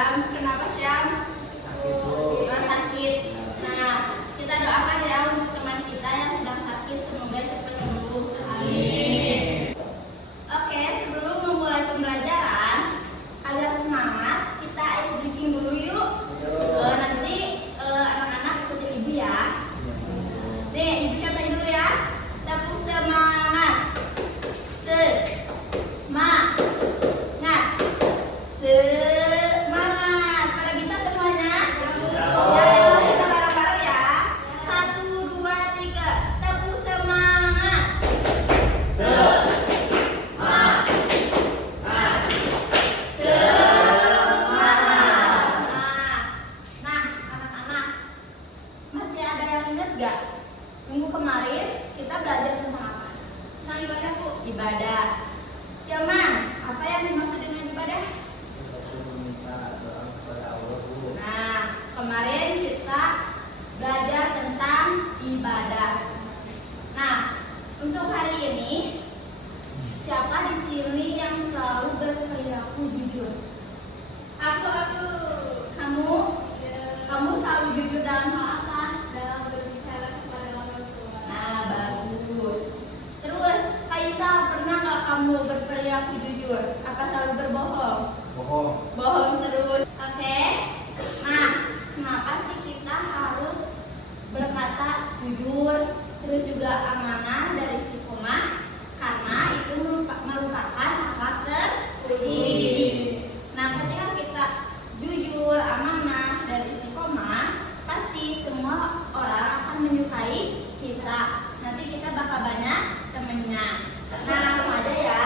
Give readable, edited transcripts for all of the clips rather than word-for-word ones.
Syam. Kenapa Syam? Sakit. Nah, kita doakan ya untuk teman kita yang sedang sakit, semoga cepat sembuh. Amin. Oke, sebelum memulai pembelajaran, agar semangat, kita ice breaking dulu yuk. Nanti anak-anak ikutin ibu ya. Nih, ibu contohin dulu ya. Tepuk semangat. Semangat. Semangat. Pada bisa semuanya? Ya, kita bareng-bareng ya. 1, 2, 3. Tepuk semangat. Semangat. Semangat. Nah, anak-anak, masih ada yang ingat gak? Minggu kemarin kita belajar tentang apa? Tentang ibadah, Bu. Ibadah. Firman, apa yang dimaksud dengan ibadah? Meminta doa kepada Allah, Bu. Nah, kemarin kita belajar tentang ibadah. Nah, untuk hari ini, siapa di sini yang selalu berperilaku jujur? Aku. Kamu? Kamu selalu jujur dalam hal apa? Dalam berbicara kepada orang tua. Nah, bagus. Terus, Faisal, pernah nggak kamu berperilaku jujur? Apa selalu berbohong? Bohong. Bohong terus. Oke. Nah, kenapa sih kita harus berkata jujur, terus juga amanah dari istiqomah? Karena itu merupakan akhlak terpuji. Nah, ketika kita jujur, amanah, dan istiqomah, pasti semua orang akan menyukai kita. Nanti kita bakal banyak temennya. Nah, langsung aja ya.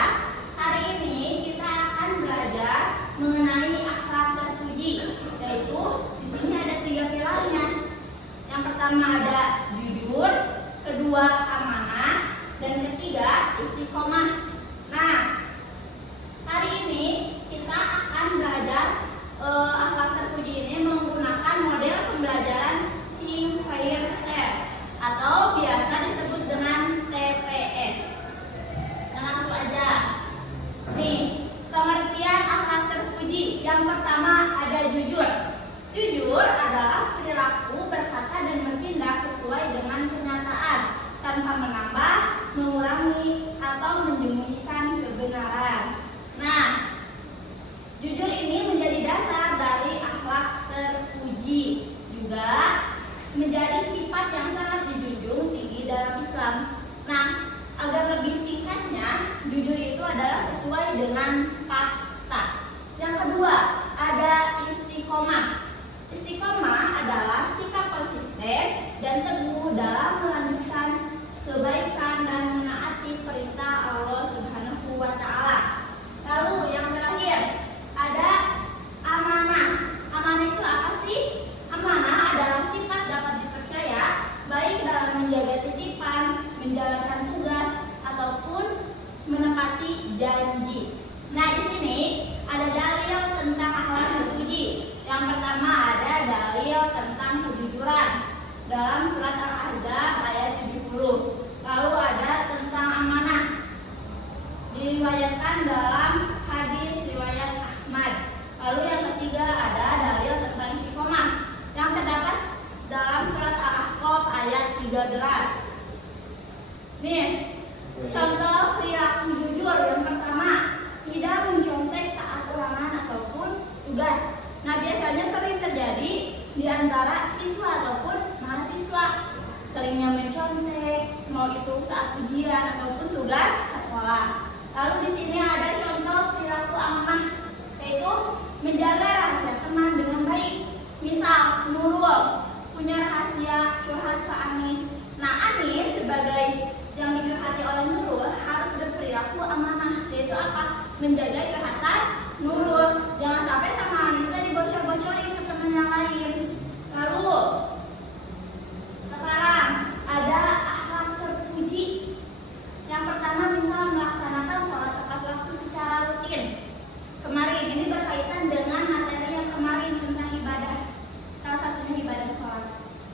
Hari ini kita akan belajar mengenai akhlak terpuji, yaitu di sini ada 3 pilarnya. Yang pertama ada jujur, kedua amanah, dan ketiga istiqomah. Nah, hari ini kita akan belajar akhlak terpuji ini menggunakan model pembelajaran Think, Fire, Share atau biasa disebut dengan TPS. Nah, langsung aja. Nih, pengertian akhlak terpuji. Yang pertama ada jujur. Jujur adalah perilaku, berkata, dan bertindak sesuai dengan kenyataan tanpa menambah, mengurangi, atau menyembunyikan kebenaran. Nah, jujur ini menjadi dasar dari akhlak terpuji. Juga menjadi sifat yang sangat dijunjung tinggi dalam Islam. Nah, agar lebih singkatnya, jujur itu adalah sesuai dengan fakta. Yang kedua, ada istiqomah. Istiqomah adalah sikap konsisten dan teguh dalam melanjutkan kebaikan dan menaati perintah Allah Subhanahu wa Ta'ala. Lalu yang terakhir, ada amanah. Amanah itu apa sih? Amanah adalah sifat dapat dipercaya, baik dalam menjaga titipan, menjalankan tugas, ataupun menepati janji. Nah, di sini ada dalil tentang akhlak terpuji. Yang pertama ada dalil tentang kejujuran dalam surat Al-Ahzab ayat 70. Lalu ada tentang amanah, diriwayatkan dalam hadis riwayat Ahmad. Lalu yang ketiga ada dalil tentang istiqomah yang terdapat dalam surat Al-Ahqaf ayat 13. Nih, contoh perilaku jujur. Yang pertama, tidak mencontek saat ulangan ataupun tugas. Nah, biasanya sering terjadi di antara siswa ataupun mahasiswa, seringnya mencontek, mau itu saat ujian ataupun tugas sekolah. Lalu di sini ada contoh perilaku amanah, yaitu menjaga rahasia teman dengan baik. Misal, Nurul punya rahasia curhat ke Anis. Nah, Anis sebagai yang dicurhati oleh Nurul harus berperilaku amanah, yaitu apa? Menjaga curhatan Nurul. Jangan sampai sama Anisnya dibocor-bocorin ke teman yang lain. Lalu sekarang ada akhlak terpuji. Yang pertama, misal melaksanakan sholat tepat waktu secara rutin. Kemarin ini berkaitan dengan materi yang kemarin tentang ibadah. Salah satunya ibadah sholat.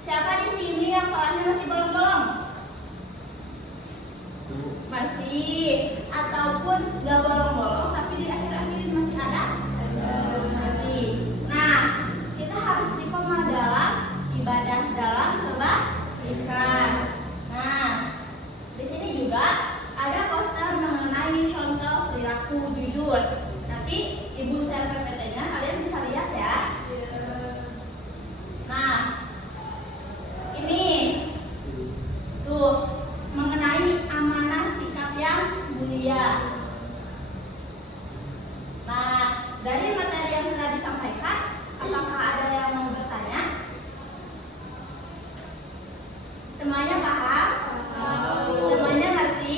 Siapa di sini yang sholatnya masih bolong-bolong? Masih. Ataupun nggak bolong-bolong tapi di akhir-akhir masih ada? sampaikan? Apakah ada yang mau bertanya? Semuanya paham? Semuanya ngerti?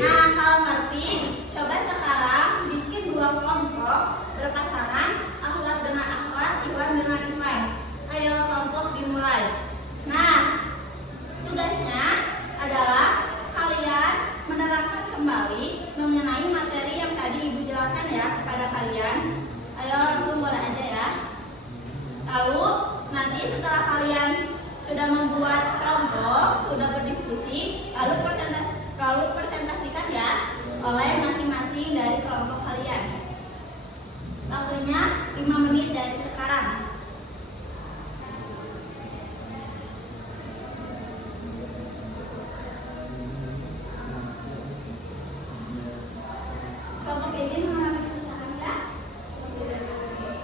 Nah, kalau ngerti, coba sekarang bikin 2 kelompok berpasangan, akhwat dengan akhwat, ikhwan dengan ikhwan. Ayo kelompok dimulai. Nah, tugasnya adalah kalian menerangkan kembali mengenai materi yang tadi Ibu jelaskan ya kepada kalian. Ayo langsung boleh aja ya. Lalu nanti setelah kalian sudah membuat kelompok, sudah berdiskusi, lalu presentasikan ya oleh masing-masing dari kelompok kalian. Waktunya 5 menit dari sekarang. Kelompok ini mengalami kesusahan nggak?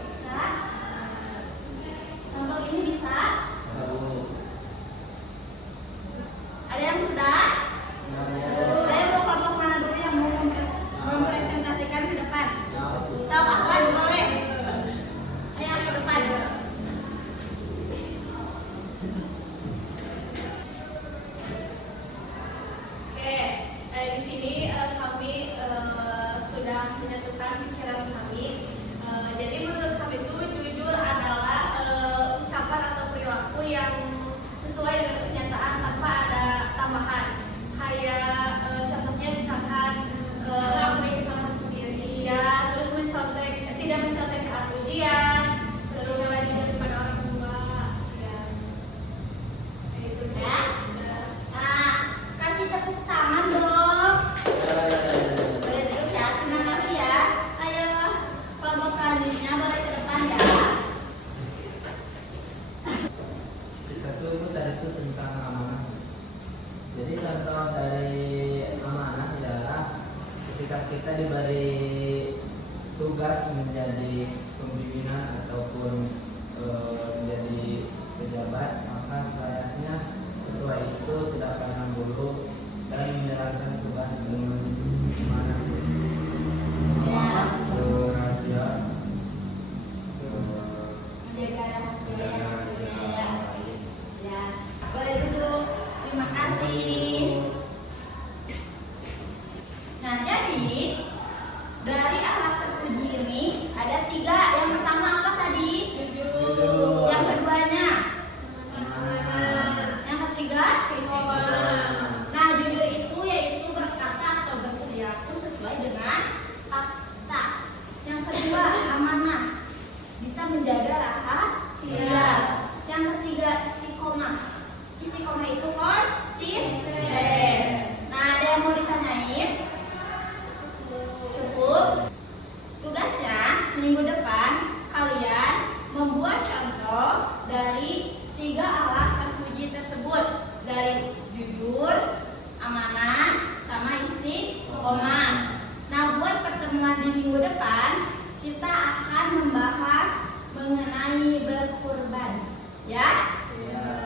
Bisa? Kelompok ini bisa? Ada yang sudah? Ayo kelompok mana dulu yang mau mempresentasikan ke depan? Tahu apa? Boleh. Ayo ke depan. Oke, di sini kami sudah menyatukan pikiran kami. Jadi menurut kami itu jujur adalah ucapan atau perilaku yang sesuai dengan kenyataan tanpa ada tambahan. Kayak contohnya misalkan mengakui kesalahan sendiri, ya, terus tidak mencontek saat ujian, terus belajar kepada orang tua, ya. Kayak gitu Ya. Nah, kasih tepuk tangan dong. Boleh duduk ya. Terima kasih ya. Ayo kelompok selanjutnya boleh ke depan ya. Kita tuh tadi tuh tentang amanah. Jadi contoh dari amanah ialah ketika kita diberi tugas menjadi pimpinan ataupun menjadi pejabat, maka selayaknya ketua itu tidak pandang bulu dan menjalankan tugas dengan amanah. Ya. Rahasia. Menjaga rahasia ya. Ya. Boleh duduk. Terima kasih. Nah, jadi dari alat terpuji ini ada 3. Yang pertama apa tadi? Jujur. Yang keduanya? Amanah. Yang ketiga? Nah, jujur itu yaitu berkata atau berperilaku sesuai dengan fakta. Yang kedua, amanah. Bisa menjaga rahasia. Yang ketiga, istiqomah. Istiqomah itu konsisten. Nah, ada yang mau ditanyain? Cukup. Tugasnya minggu depan kalian membuat contoh dari 3 alat terpuji tersebut, dari jujur, amanah, sama istiqomah. Nah, buat pertemuan di minggu depan kita akan membahas mengenai berkurban, ya. Ya.